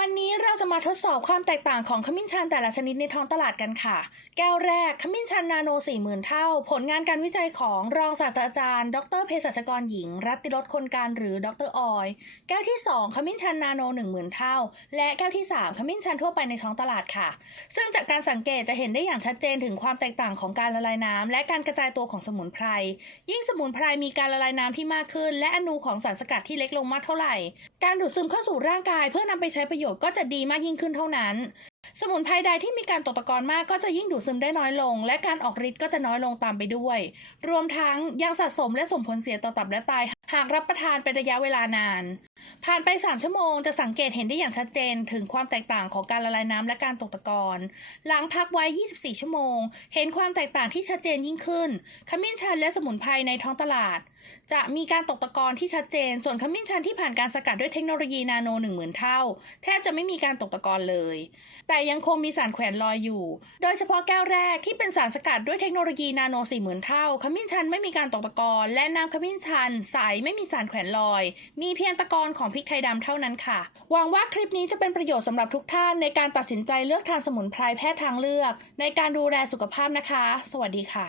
วันนี้เราจะมาทดสอบความแตกต่างของขมิ้นชันแต่ละชนิดในท้องตลาดกันค่ะ แก้วแรกขมิ้นชันนาโน 40,000 เท่า ผลงานการวิจัยของรองศาสตราจารย์ ดรเภสัชกรหญิง รัตติรสคนการหรือดรออย แก้วที่ 2ขมิ้นชันนาโน 10,000 เท่า และแก้วที่ 3ขมิ้นชันทั่วไปในท้องตลาดค่ะ ซึ่งจากการสังเกตจะเห็นได้อย่างชัดเจนถึงความแตกต่างของการละลายน้ำและการกระจายตัวของสมุนไพร ยิ่งสมุนไพรมีการละลายน้ำที่มากขึ้น และอนูของสารสกัดที่เล็กลงมากเท่าไหร่ การดูดซึมเข้าสู่ร่างกายเพื่อนำไปใช้ประโยชน์ก็จะดีมากยิ่งขึ้นเท่านั้น สมุนไพรใดที่มีการตกตะกอนมากก็จะยิ่งดูดซึมได้น้อยลง และการออกฤทธิ์ก็จะน้อยลงตามไปด้วย รวมทั้งยังสะสมและส่งผลเสียต่อตับและไตหากรับประทานเป็นระยะเวลานาน ผ่านไป 3 ชั่วโมงจะสังเกตเห็นได้อย่างชัดเจน ถึงความแตกต่างของการละลายน้ำและการตกตะกอนหลังพักไว้ 24 ชั่วโมง เห็นความแตกต่างที่ชัดเจนยิ่งขึ้น ขมิ้นชันและสมุนไพรในท้องตลาด จะมีการตกตะกอนที่ชัดเจน ส่วนขมิ้นชันที่ผ่านการสกัดด้วยเทคโนโลยีนาโน 10,000 เท่า แทบจะไม่มีการตกตะกอนเลย แต่ยังคงมีสารแขวนลอยอยู่ โดยเฉพาะแก้วแรกที่เป็นสารสกัดด้วยเทคโนโลยีนาโน 40,000 เท่า ขมิ้นชันไม่มีการตกตะกอนและน้ำขมิ้นชันใสไม่มีสารแขวนลอย มีเพียงตะกอนของพริกไทยดำเท่านั้นค่ะ หวังว่าคลิปนี้จะเป็นประโยชน์สำหรับทุกท่านในการตัดสินใจเลือกทานสมุนไพรแพทย์ทางเลือก ในการดูแลสุขภาพนะคะ สวัสดีค่ะ